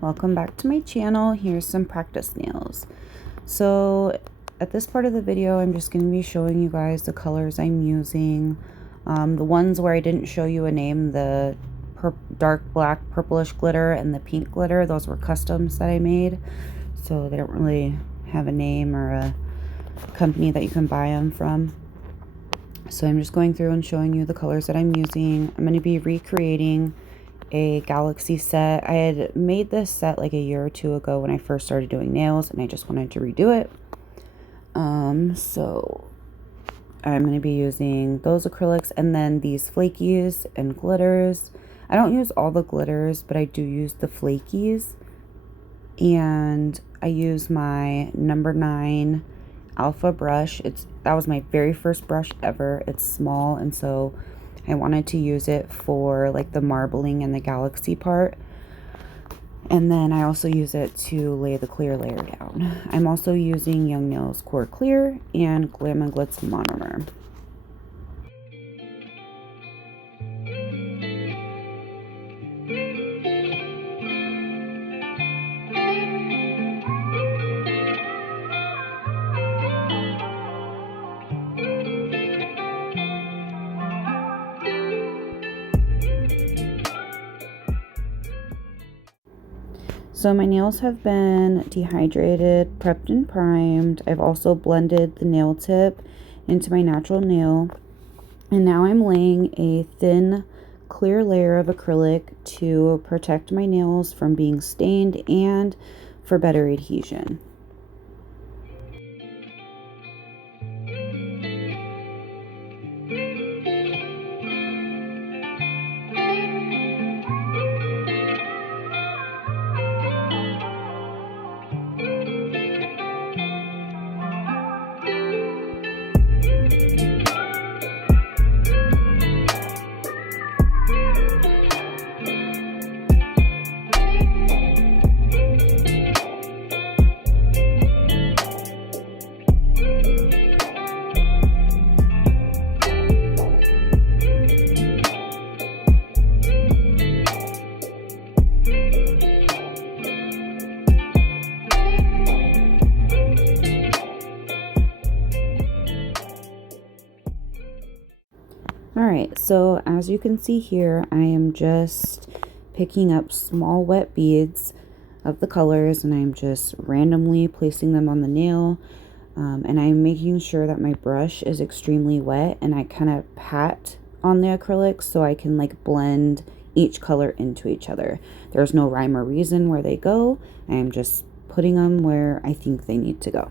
Welcome back to my channel. Here's some practice nails. So at this part of the video, I'm just going to be showing you guys the colors I'm using. The ones where I didn't show you a name, the dark black purplish glitter and the pink glitter, those were customs that I made. So they don't really have a name or a company that you can buy them from. So I'm just going through and showing you the colors that I'm using. I'm going to be recreating a galaxy set. I had made this set like a year or two ago when I first started doing nails, and I just wanted to redo it. So I'm going to be using those acrylics and then these flakies and glitters. I don't use all the glitters, but I do use the flakies. And I use my number 9 alpha brush. That was my very first brush ever. It's small, and so I wanted to use it for like the marbling and the galaxy part. And then I also use it to lay the clear layer down. I'm also using Young Nails Core Clear and Glam and Glitz Monomer. So my nails have been dehydrated, prepped and primed. I've also blended the nail tip into my natural nail. And now I'm laying a thin, clear layer of acrylic to protect my nails from being stained and for better adhesion. Alright, so as you can see here, I am just picking up small wet beads of the colors, and I'm just randomly placing them on the nail. And I'm making sure that my brush is extremely wet, and I kind of pat on the acrylics so I can like blend each color into each other. There's no rhyme or reason where they go. I'm just putting them where I think they need to go.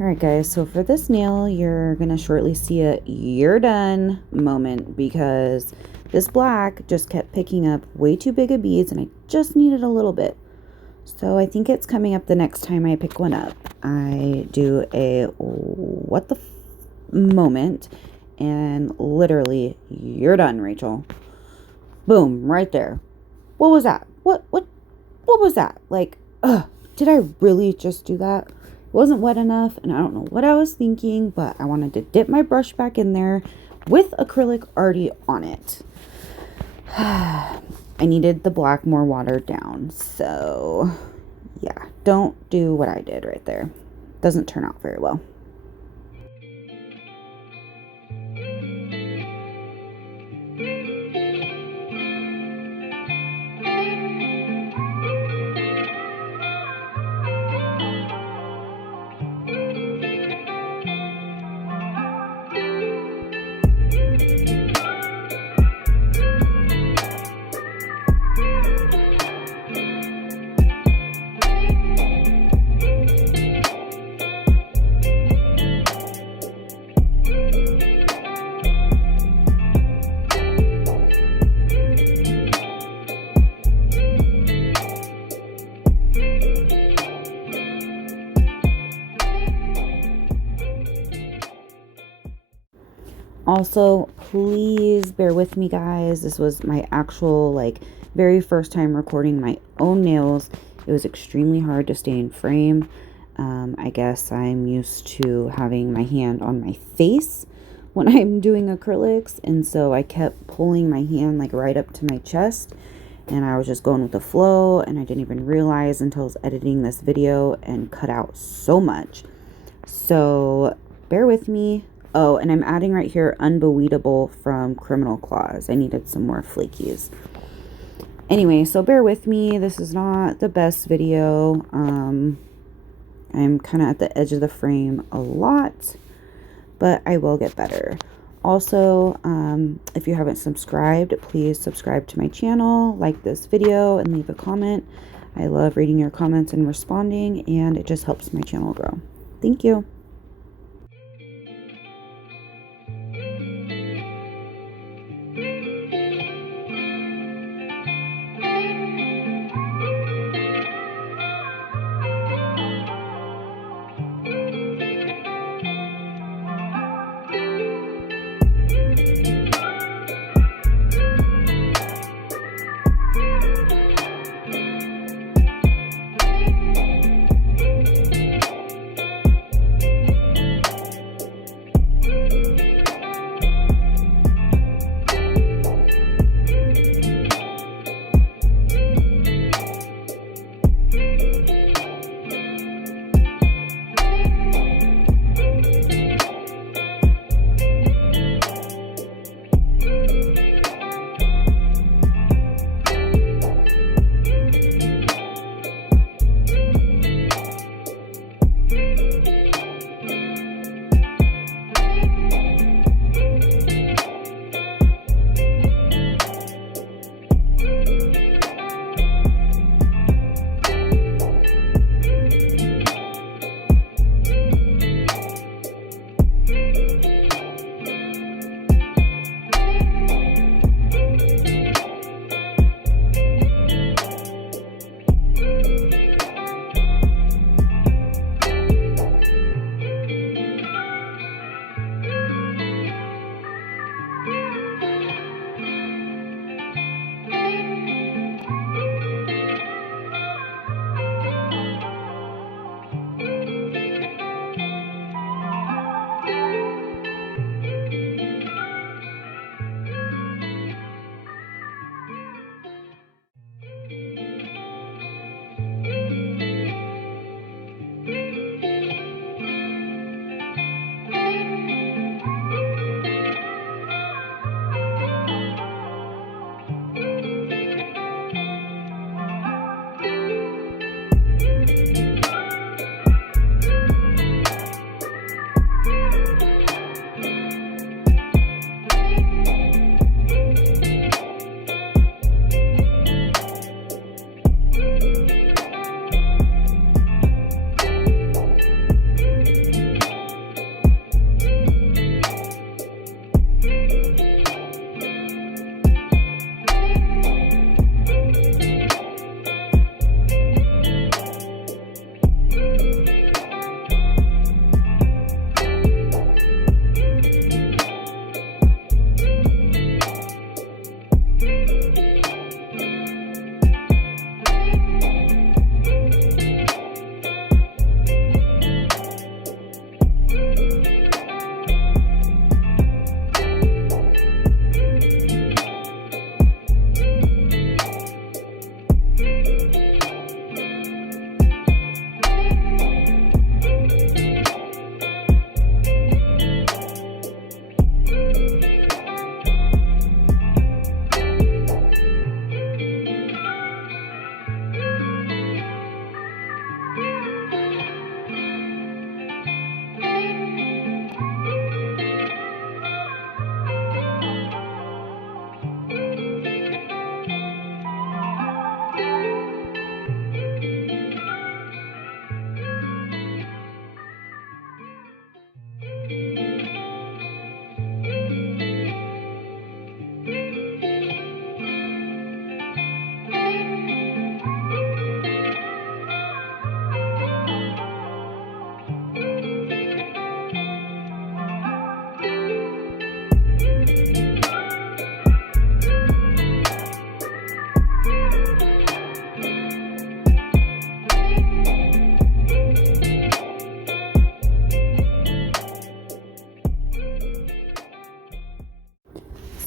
Alright guys, so for this nail, you're going to shortly see a "you're done" moment because this black just kept picking up way too big of beads and I just needed a little bit. So I think it's coming up the next time I pick one up. I do a what the moment and literally, "you're done, Rachel." Boom, right there. What was that? What was that? Like, did I really just do that? It wasn't wet enough and I don't know what I was thinking, but I wanted to dip my brush back in there with acrylic already on it. I needed the black more watered down, so yeah, don't do what I did right there. Doesn't turn out very well. Also, please bear with me, guys. This was my actual, like, very first time recording my own nails. It was extremely hard to stay in frame. I guess I'm used to having my hand on my face when I'm doing acrylics, and so I kept pulling my hand, like, right up to my chest, and I was just going with the flow, and I didn't even realize until I was editing this video and cut out so much. So, bear with me. Oh, and I'm adding right here Unbeweedable from Criminal Claws. I needed some more flakies. Anyway, so bear with me. This is not the best video. I'm kind of at the edge of the frame a lot, but I will get better. Also, if you haven't subscribed, please subscribe to my channel, like this video, and leave a comment. I love reading your comments and responding, and it just helps my channel grow. Thank you.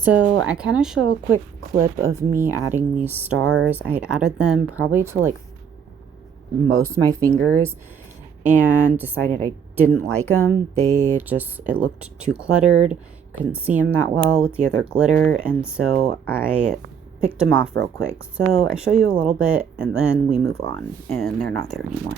So I kind of show a quick clip of me adding these stars. I had added them probably to like most of my fingers and decided I didn't like them. It looked too cluttered. Couldn't see them that well with the other glitter, and so I picked them off real quick. So I show you a little bit and then we move on, and they're not there anymore.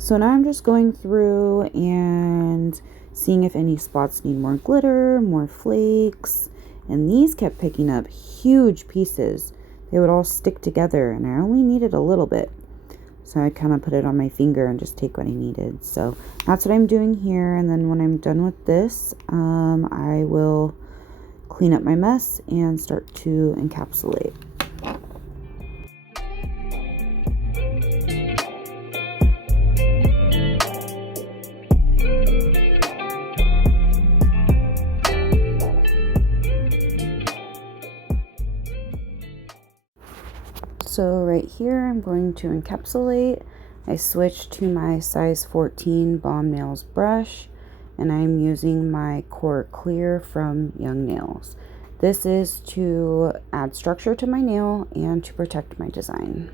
So now I'm just going through and seeing if any spots need more glitter, more flakes, and these kept picking up huge pieces. They would all stick together, and I only needed a little bit. So I kind of put it on my finger and just take what I needed. So that's what I'm doing here, and then when I'm done with this, I will clean up my mess and start to encapsulate. So right here, I'm going to encapsulate. I switched to my size 14 Bomb Nails brush, and I'm using my Core Clear from Young Nails. This is to add structure to my nail and to protect my design.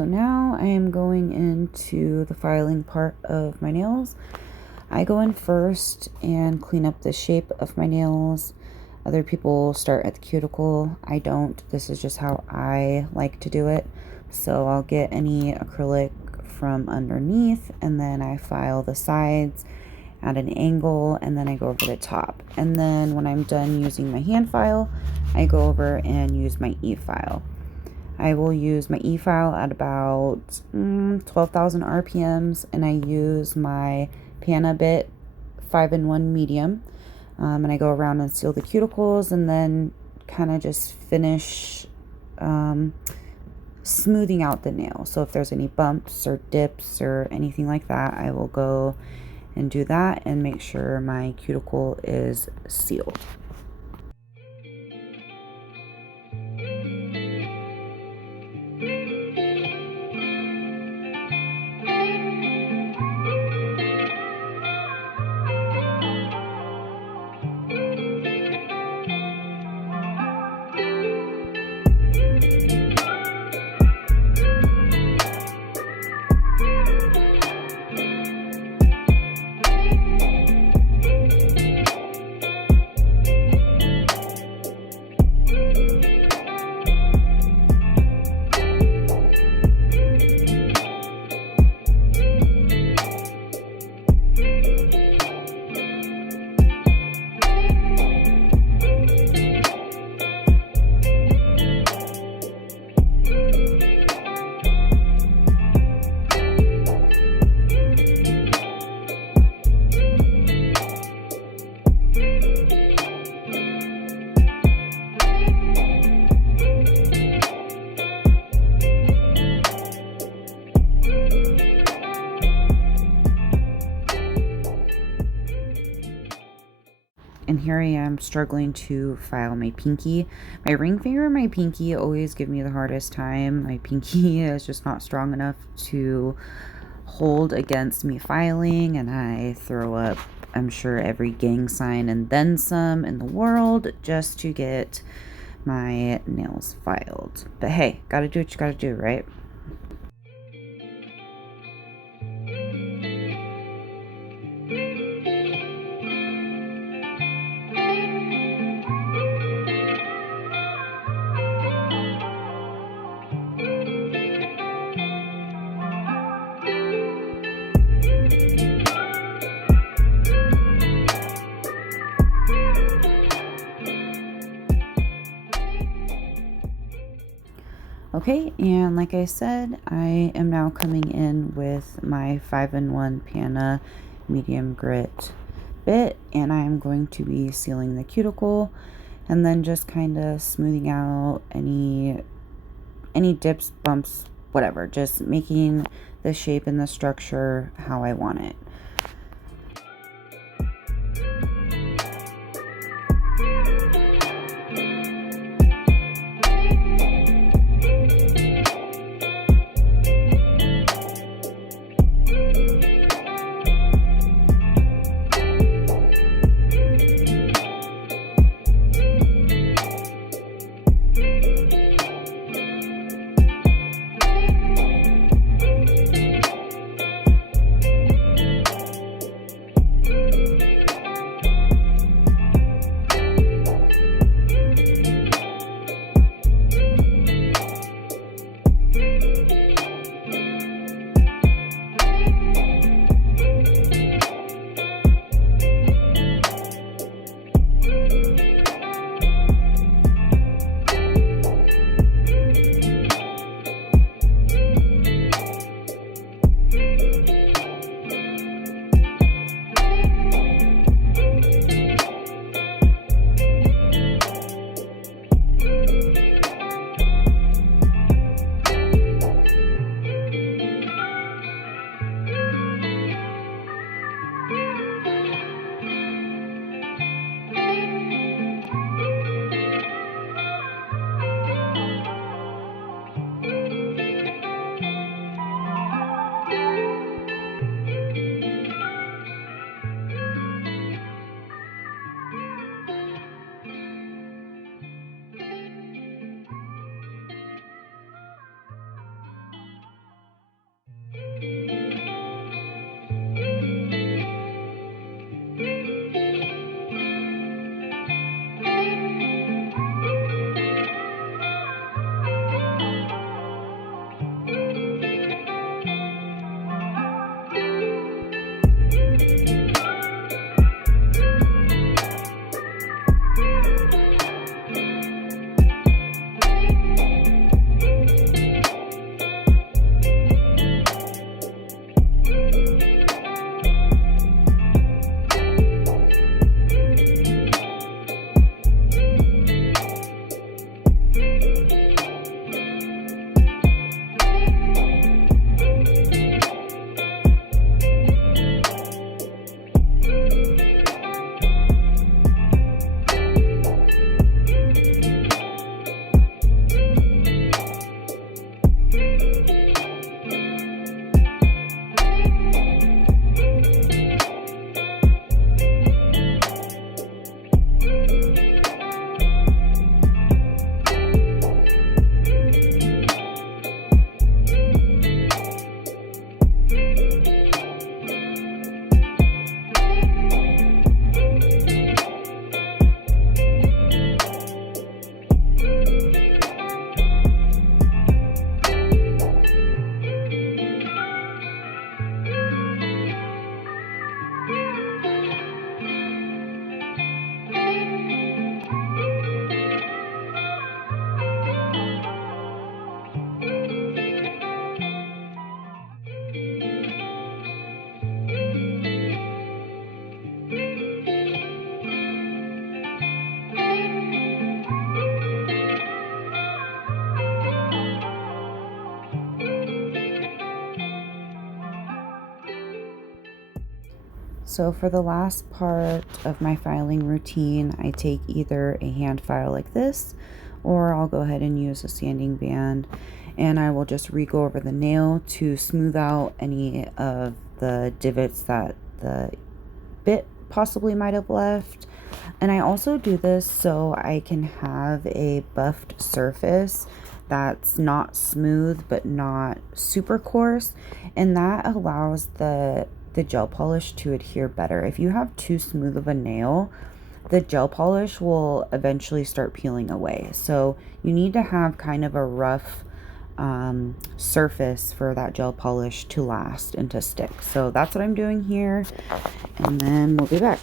So now I am going into the filing part of my nails. I go in first and clean up the shape of my nails. Other people start at the cuticle. I don't. This is just how I like to do it. So I'll get any acrylic from underneath, and then I file the sides at an angle, and then I go over the top. And then when I'm done using my hand file, I go over and use my e-file. I will use my e-file at about 12,000 RPMs, and I use my Pana bit 5-in-1 medium, and I go around and seal the cuticles, and then kind of just finish smoothing out the nail. So if there's any bumps or dips or anything like that, I will go and do that and make sure my cuticle is sealed. And here I am struggling to file my pinky. My ring finger and my pinky always give me the hardest time. My pinky is just not strong enough to hold against me filing, and I throw up, I'm sure, every gang sign and then some in the world just to get my nails filed. But hey, gotta do what you gotta do, right? Okay, and like I said, I am now coming in with my 5-in-1 Pana medium grit bit, and I'm going to be sealing the cuticle and then just kind of smoothing out any dips, bumps, whatever, just making the shape and the structure how I want it. So for the last part of my filing routine, I take either a hand file like this, or I'll go ahead and use a sanding band, and I will just re-go over the nail to smooth out any of the divots that the bit possibly might have left. And I also do this so I can have a buffed surface that's not smooth but not super coarse, and that allows the gel polish to adhere better. If you have too smooth of a nail, the gel polish will eventually start peeling away. So you need to have kind of a rough surface for that gel polish to last and to stick. So that's what I'm doing here, and then we'll be back.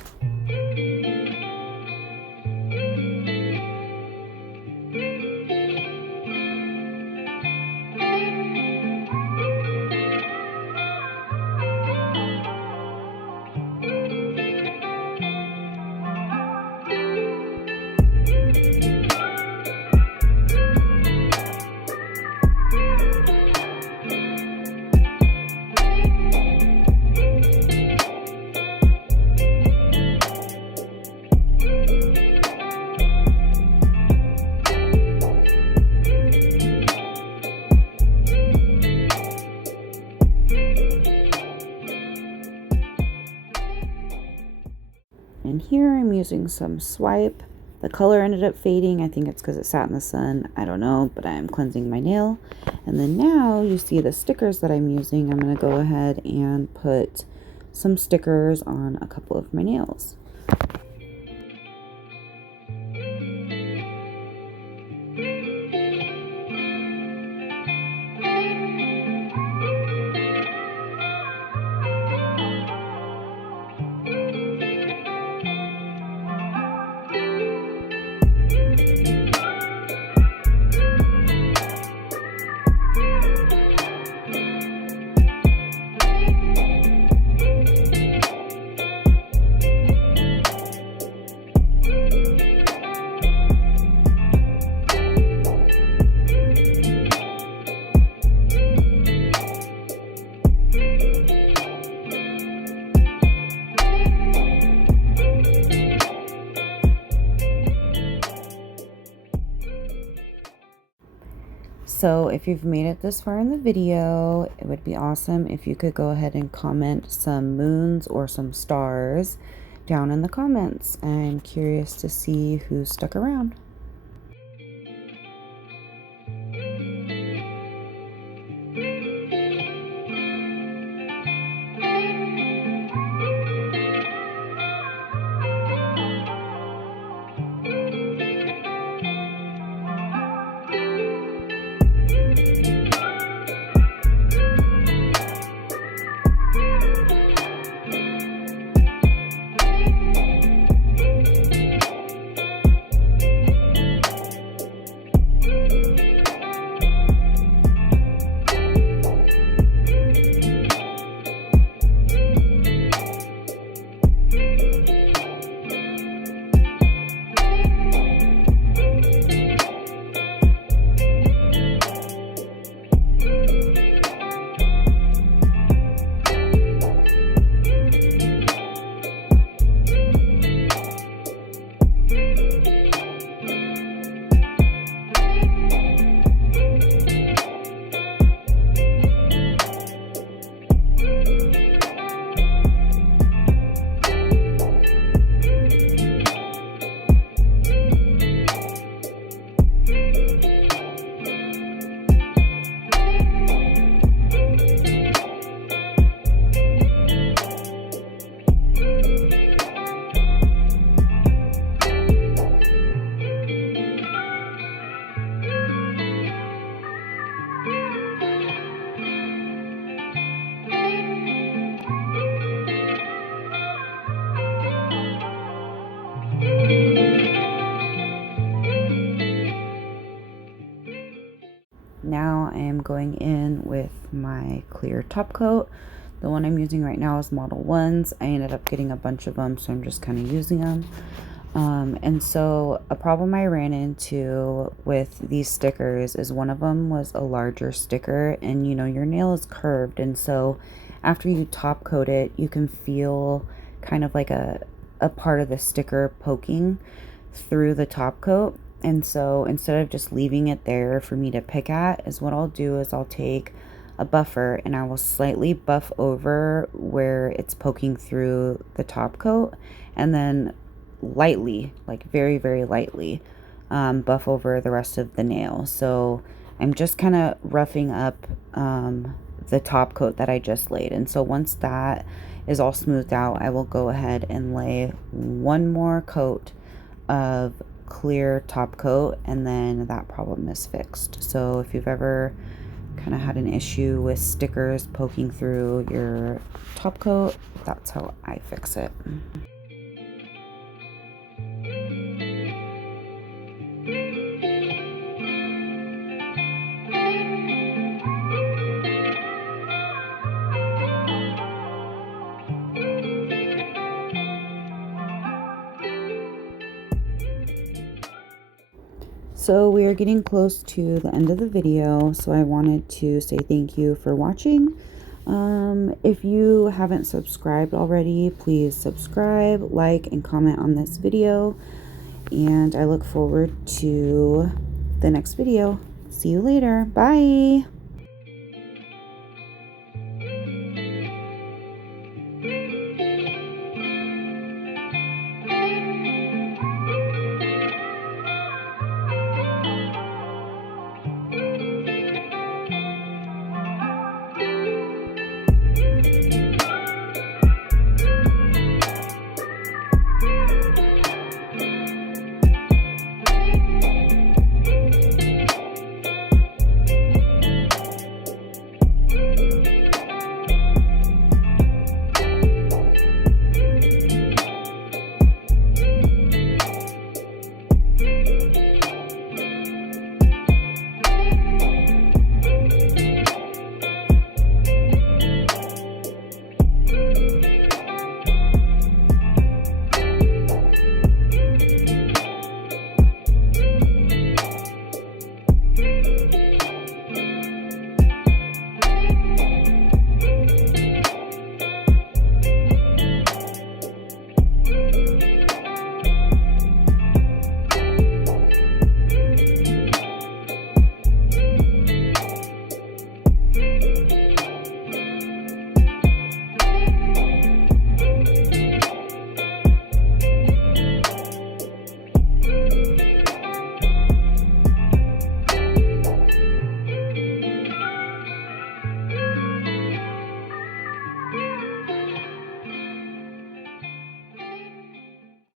And here I'm using some swipe. The color ended up fading. I think it's because it sat in the sun. I don't know, but I'm cleansing my nail. And then now you see the stickers that I'm using. I'm going to go ahead and put some stickers on a couple of my nails. So if you've made it this far in the video, it would be awesome if you could go ahead and comment some moons or some stars down in the comments. I'm curious to see who stuck around. Now I am going in with my clear top coat. The one I'm using right now is Model 1s. I ended up getting a bunch of them, so I'm just kind of using them. And so a problem I ran into with these stickers is one of them was a larger sticker, and you know, your nail is curved, and so after you top coat it, you can feel kind of like a part of the sticker poking through the top coat. And so instead of just leaving it there for me to pick at, is what I'll do is I'll take a buffer and I will slightly buff over where it's poking through the top coat, and then lightly, like very, very lightly, buff over the rest of the nail. So I'm just kind of roughing up the top coat that I just laid. And so once that is all smoothed out, I will go ahead and lay one more coat of clear top coat, and then that problem is fixed. So if you've ever kind of had an issue with stickers poking through your top coat, that's how I fix it. So we are getting close to the end of the video, so I wanted to say thank you for watching. If you haven't subscribed already, please subscribe, like, and comment on this video. And I look forward to the next video. See you later. Bye.